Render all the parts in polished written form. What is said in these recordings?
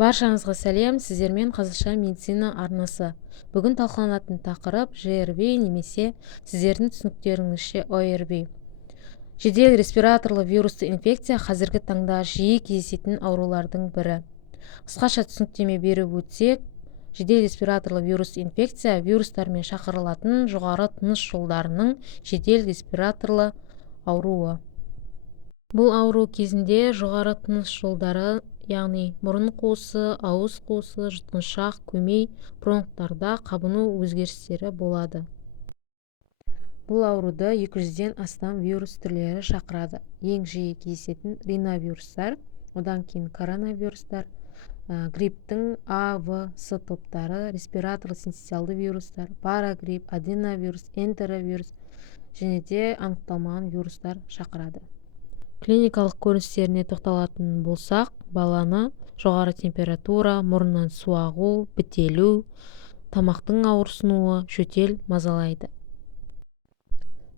Баршаңызға сәлем, сіздермен қазақша медицина арнасы. Бүгін талқыланатын тақырып ЖРВ немесе сіздердің түсініктеріңізше ОРВ. Жедел респираторлы вирусты инфекция қазіргі таңда жиі кездесетін аурулардың бірі. Қысқаша түсініктеме беріп өтсек, жедел респираторлы вирусты инфекция вирустармен шақырылатын жоғары тыныс жолдарының жедел респираторлы ауруы. Бұл ауру кезінде жоғары тыныс жолдары, яғни мұрын қуысы, ауыз қуысы, жұтқыншақ, көмей, бронхтарда қабыну өзгерістері болады. Бұл ауруды 200-ден астам вирус түрлері шақырады. Ең жиі кездесетін риновирустар, одан кейін коронавирустар, грипптің А, В, С топтары, респираторлы синцитиалды вирустар, парагрипп, аденовирус, энтеровирус және де анықталмаған вирустар шақырады. Клиникалық көріністеріне тоқталатын болсақ, баланы жоғары температура, мұрыннан су ағу, бітелу, тамақтың ауырсынуы, жөтел мазалайды.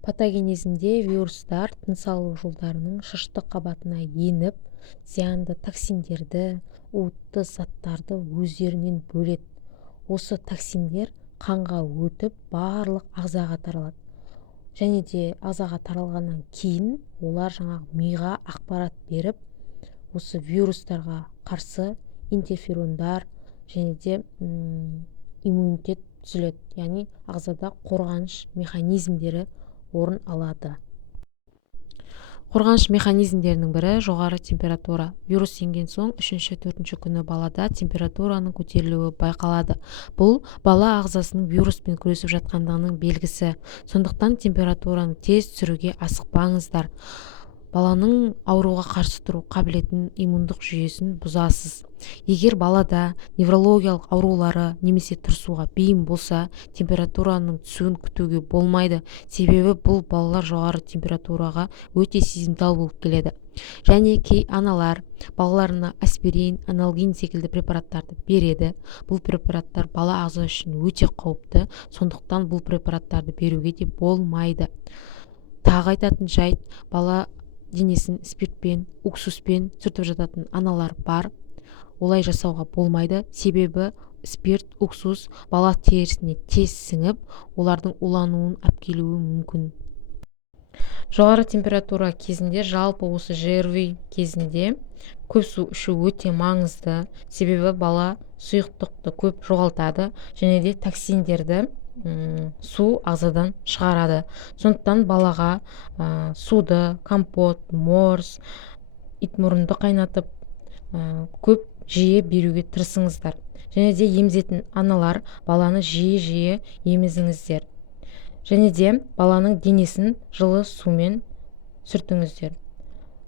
Патогенезінде вирустар тыныс алу жолдарының шыштық қабатына еніп, зиянды токсиндерді, уытты заттарды өздерінен бөледі. Осы токсиндер қанға өтіп, барлық ағзаға таралады. Және де ағзаға таралғаннан кейін олар миға ақпарат беріп, осы вирустарға қарсы интерферондар және де иммунитет түзіледі. Яғни ағзада қорғаныш механизмдері орын алады. Қорғаныш механизмдерінің бірі жоғары температура. Вирус енген соң 3-4 күні балада температураның көтерілуі байқалады. Бұл бала ағзасының вируспен күресіп жатқандығының белгісі. Сондықтан температураның тез түсіруге асықпаңыздар. Баланың ауруға қарсы тұру қабілетін, иммундық жүйесін бұзасыз. Егер балада неврологиялық аурулары немесе тырысуға бейім болса, температураның түсуін күтуге болмайды. Себебі бұл балалар жоғары температураға өте сезімтал болып келеді. Және кей аналар балаларына аспирин, анальгин секілді препараттарды береді. Бұл препараттар бала ағзасы үшін өте қауіпті, сондықтан бұл препараттарды беруге де болмайды. Тағы айтатын жайт, бала денесін спиртпен, уксуспен сүртіп жататын аналар бар. Олай жасауға болмайды, себебі спирт, уксус бала терісіне тез сіңіп, олардың улануын әпкелуі мүмкін. Жоғары температура кезінде, жалпы осы ЖРВ кезінде көп су ішу өте маңызды, себебі бала сұйықтықты көп жоғалтады және де токсиндерді су ағзадан шығарады. Сондықтан балаға суды, компот, морс, итмұрынды қайнатып көп жиі беруге тырысыңыздар. Және де емізетін аналар баланы жиі емізіңіздер. Және де баланың денесін жылы сумен сүртіңіздер.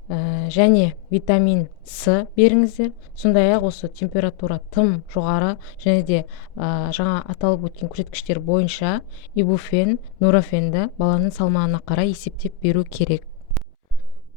Және витамин С беріңіздер. Сондай-ақ осы температура тым жоғары және де жаңа аталып өткен көрсеткіштер бойынша ибуфен, нурофенді баланың салмағына қарай есептеп беру керек.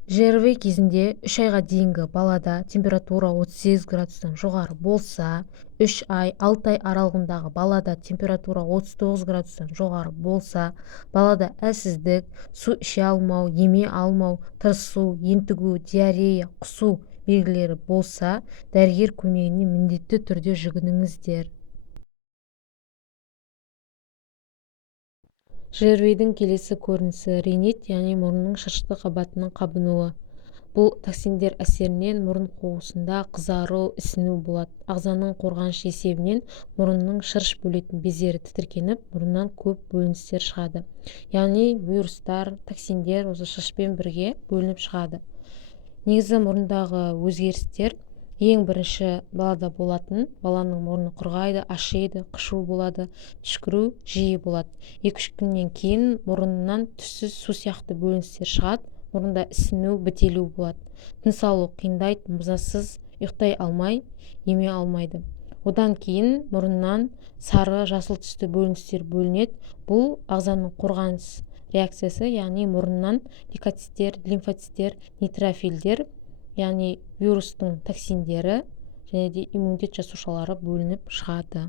ЖРВ кезінде 3 айға дейінгі балада температура 38 градустан жоғары болса, 3 ай, 6 ай аралығындағы балада температура 39 градустан жоғары болса, балада әлсіздік, су іше алмау, еме алмау, тырысу, ентігу, диарея, құсу белгілері болса, дәрігер көмегіне міндетті түрде жүгініңіздер. ЖРВ-дің келесі көрінісі ринит, яғни мұрынның шырышты қабатының қабынуы. Бұл токсиндер әсерінен мұрын қуысында қызару, ісіну болады. Ағзаның қорғаныш есебінен мұрынның шырыш бөлетін бездері тітіркеніп, мұрыннан көп бөліністер шығады. Яғни вирустар, токсиндер осы шырышпен бірге бөлініп шығады. Негізі мұрындағы өзгерістер ең бірінші балада болатын, баланың мұрны құрғайды, ашиды, қышу болады, түшкіру жиі болады. 2-3 күннен кейін мұрыннан түссіз су сияқты бөліністер шығады, мұрында ісіну, бітелу болады. Тыныс алу қиындайды, мазасыз, ұйықтай алмай, еме алмайды. Одан кейін мұрыннан сары, жасыл түсті бөліністер бөлінеді. Бұл ағзаның қорғаныс реакциясы, яғни мұрыннан лейкоциттер, лимфоциттер, нейтрофильдер, яғни вирустың токсиндері және де иммунитет жасушалары бөлініп шығады.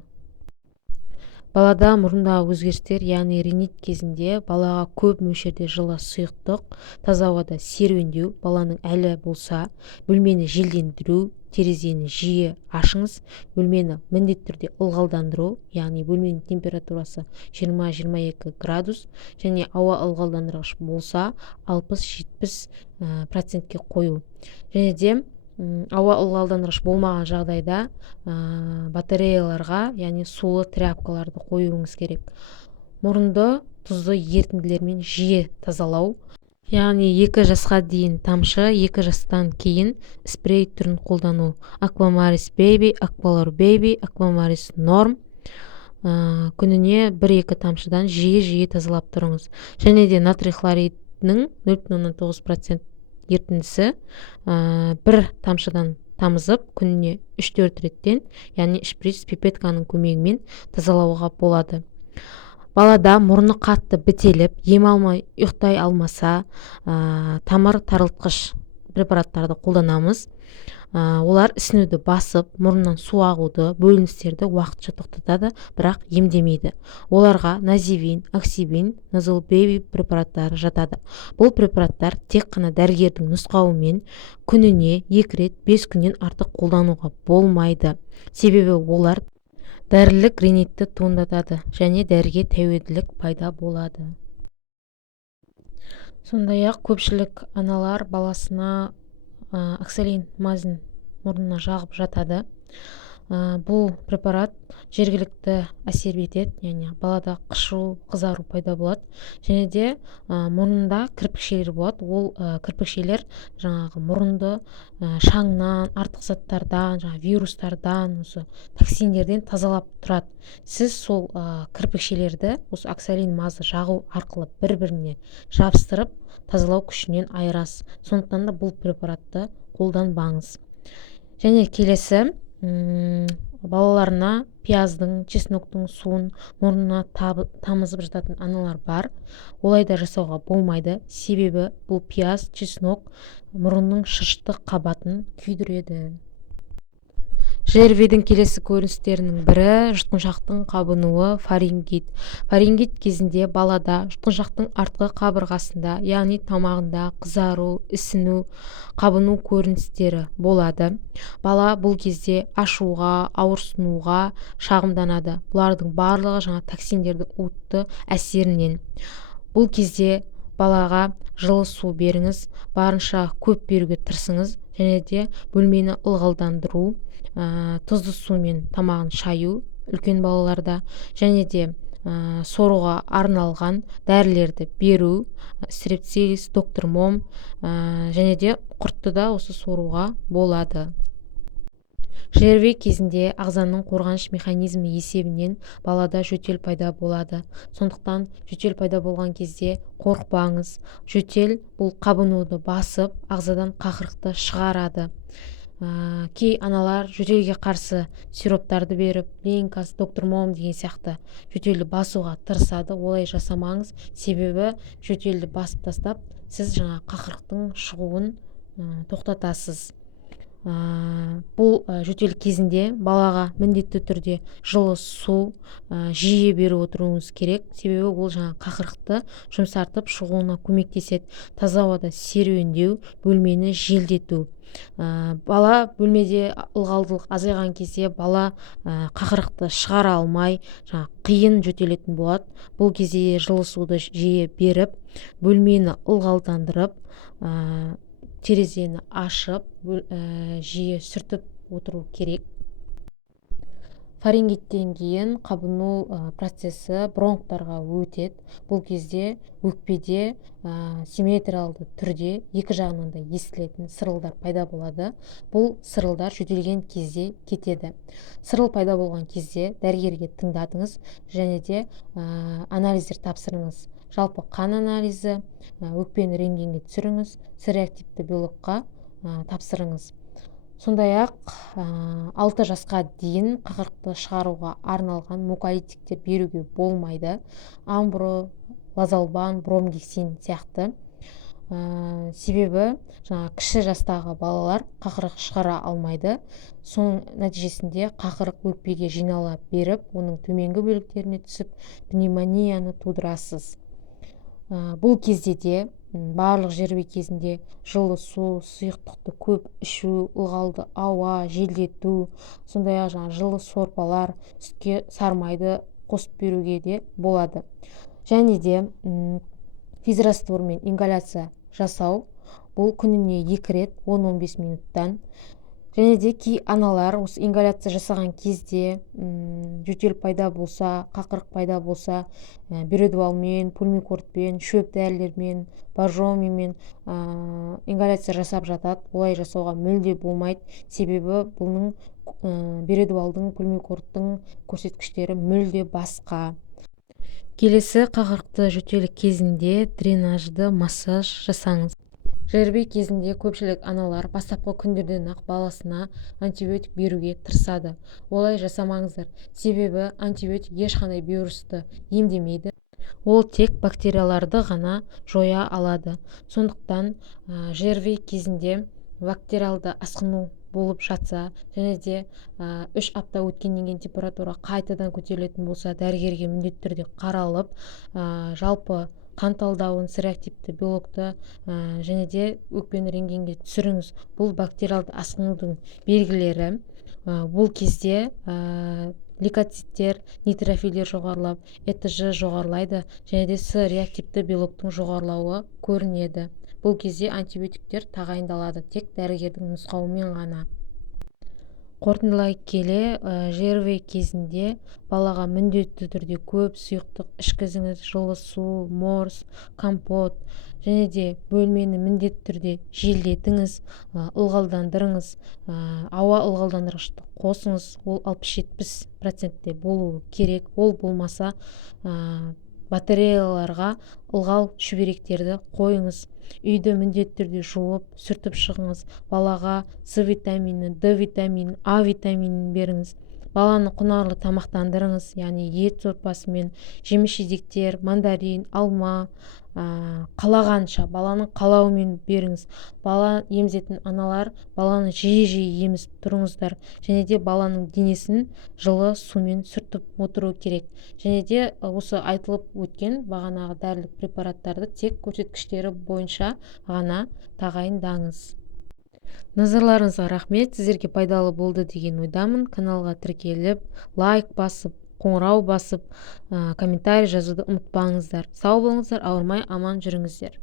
Балада мұрында өзгерістер, яғни ринит кезінде балаға көп мөлшерде жылы сұйықтық, таза ауада серуендеу, баланың әлі болса, бөлмені желдендіру, терезені жиі ашыңыз. Бөлмені міндетті түрде ылғалдандыру, яғни бөлменің температурасы 20-22 градус және ауа ылғалдандырғыш болса 60-70% қою. Және де ауа ылғалдандырғыш болмаған жағдайда батареяларға, яғни сулы тряпкаларды қоюыңыз керек. Мұрынды тұзды ерітінділермен жиі тазалау, яғни 2 жасқа дейін тамшы, 2 жастан кейін спрей түрін қолдану. Aquamaris Baby, Aqualor Baby, Aquamaris Norm. Күніне 1-2 тамшыдан жиі тазалап тұрыңыз. Және де натрий хлоридінің 0,9% ерітіндісі 1 тамшыдан тамызып, күніне 3-4 реттен, яғни шприц пипетканың көмегімен тазалауға болады. Балада мұрны қатты бітеліп, ем алмай ұйықтай алмаса, тамыр тарылтқыш препараттарды қолданамыз. Олар ісінуді басып, мұрнынан су ағуды, бөліністерді уақытша тоқтатады, бірақ емдемейді. Оларға називин, оксибин, назол бейби препараттары жатады. Бұл препараттар тек қана дәрігердің нұсқауымен күніне 2 рет 5 күннен артық қолдануға болмайды. Себебі олар дәрілік ринитті туындатады және дәріге тәуелділік пайда болады. Сондай-ақ көпшілік аналар баласына оксалин мазін мұрнына жағып жатады. Бұл препарат жергілікті әсер етеді, яғни балада қышу, қызару пайда болады. Және де мұрнында кірпікшелер болады. Ол кірпікшелер жаңағы мұрынды шаңнан, артық заттардан, вирустардан, осы токсиндерден тазалап тұрады. Сіз сол кірпікшелерді осы оксалин мазы жағу арқылы бір-біріне жабыстырып, тазалау күшінен айырасыз. Сондықтан да бұл препаратты қолданбаңыз. Және келесі, балаларына пияздың, чесноктың суын мұрнына тамызып жататын аналар бар. Олайда жасауға болмайды. Себебі бұл пияз, чеснок мұрынның шырышты қабатын күйдіреді. ЖРВ-дің келесі көріністерінің бірі жұтқыншақтың қабынуы, фарингит. Фарингит кезінде балада жұтқыншақтың артқы қабырғасында, яғни тамағында қызару, ісіну, қабыну көріністері болады. Бала бұл кезде ашуға, ауырсынуға шағымданады. Бұлардың барлығы токсиндердің уытты әсерінен. Бұл кезде балаға жылы су беріңіз, барынша көп беруге тырысыңыз, және де бөлмені ылғалдандыру, тұзды сумен тамағын шаю үлкен балаларда, және де соруға арналған дәрілерді беру, стрепсилис, доктор мом, және де құртты да осы соруға болады. ЖРВ кезінде ағзаның қорғаныш механизмі есебінен балада жөтел пайда болады. Сондықтан жөтел пайда болған кезде қорықпаңыз. Жөтел бұл қабынуды басып, ағзадан қақырықты шығарады. Кей аналар жөтелге қарсы сироптарды беріп, ленкас, доктор мом деген сияқты жөтелді басуға тырысады. Олай жасамаңыз, себебі жөтелді басып тастап, сіз қақырықтың шығуын тоқтатасыз. Бұл жөтел кезінде балаға міндетті түрде жылы су жиі беріп отыруыңыз керек. Себебі ол қақырықты жұмсартып шығуына көмектеседі. Таза ауада серуендеу, бөлмені желдету. Бала бөлмеде ылғалдылық азайған кезде бала қақырықты шығара алмай, қиын жөтелетін болады. Бұл кезде жылы суды жиі беріп, бөлмені ылғалдандырып, терезені ашып, жиі сүртіп отыру керек. Фарингиттен кейін қабыну процесі бронхтарға өтеді. Бұл кезде өкпеде симметриалды түрде екі жағынан да естілетін сырылдар пайда болады. Бұл сырылдар жөтелген кезде кетеді. Сырыл пайда болған кезде дәрігерге тыңдатыңыз, және де анализдер тапсырыңыз. Жалпы қан анализі, өкпені рентгенге түсіріңіз, С-реактивті белокқа тапсырыңыз. Сондай-ақ 6 жасқа дейін қақырықты шығаруға арналған муколитиктер беруге болмайды. Амбро, лазолбан, бромгексин сияқты. Себебі кіші жастағы балалар қақырық шығара алмайды. Соның нәтижесінде қақырық өкпеге жинала беріп, оның төменгі бөліктеріне түсіп, пневмонияны тудырасыз. Бұл кезде де барлық жербе кезінде жылы су, сұйықтықты көп ішу, ылғалды ауа, желдету, сондай-ақ жылы сорпалар, сүтке сармайды қосып беруге де болады. Және де физраствормен ингаляция жасау, бұл күніне 2 рет 10-15 минуттан. Және де кей аналар осы ингаляция жасаған кезде жөтел пайда болса, қақырық пайда болса, биредуалмен, пульмикортпен, шөп дәрілермен, боржомимен ингаляция жасап жатады. Олай жасауға мүлде болмайды. Себебі бұның биредуалдың, пульмикорттың көрсеткіштері мүлде басқа. Келесі, қақырықты жөтелі кезінде дренажды массаж жасаңыз. ЖРВ кезінде көпшілік аналар бастапқы күндерден-ақ баласына антибиотик беруге тырысады. Олай жасамаңыздар. Себебі антибиотик ешқандай вирусты емдемейді. Ол тек бактерияларды ғана жоя алады. Сондықтан ЖРВ кезінде бактериалды асқыну болып жатса, және де 3 апта өткеннен кейін температура қайтадан көтерілетін болса, дәрігерге міндетті түрде қаралып, жалпы қан талдауын, с-реактивті белокты және де өкпені рентгенге түсіріңіз. Бұл бактериалды асқынудың белгілері. Бұл кезде лейкоциттер, нейтрофилдер жоғарылап, ЭТЖ жоғарылайды, және де с-реактивті белоктың жоғарылауы көрінеді. Бұл кезде антибиотиктер тағайындалады, тек дәрігердің нұсқауымен ғана. Қорытындылай келе, ЖРВ кезінде балаға міндетті түрде көп сұйықтық ішкізіңіз, жылы су, морс, компот, және де бөлмені міндетті түрде желдетіңіз, ылғалдандырыңыз, ауа ылғалдандырғышты қосыңыз, ол 60-70% болуы керек. Ол болмаса батареяларға ылғал шүберектерді қойыңыз. Үйді міндетті түрде жуып, сүртіп шығыңыз. Балаға С витамині, Д витамині, А витаминін беріңіз. Баланы құнарлы тамақтандырыңыз, яғни ет сорпасымен, жеміс-жидектер, мандарин, алма, қалағанша баланың қалауымен беріңіз. Бала емізетін аналар баланы жиі-жиі емізіп тұрыңыздар. Және де баланың денесін жылы сумен сүртіп отыру керек. Және де осы айтылып өткен бағанағы дәрілік препараттарды тек көрсеткіштері бойынша ғана тағайындаңыз. Назарларыңызға рахмет. Сіздерге пайдалы болды деген ойдамын. Каналға тіркеліп, лайк басып, қоңырау басып, комментарий жазуды ұмытпаңыздар. Сау болыңыздар, ауырмай аман жүріңіздер.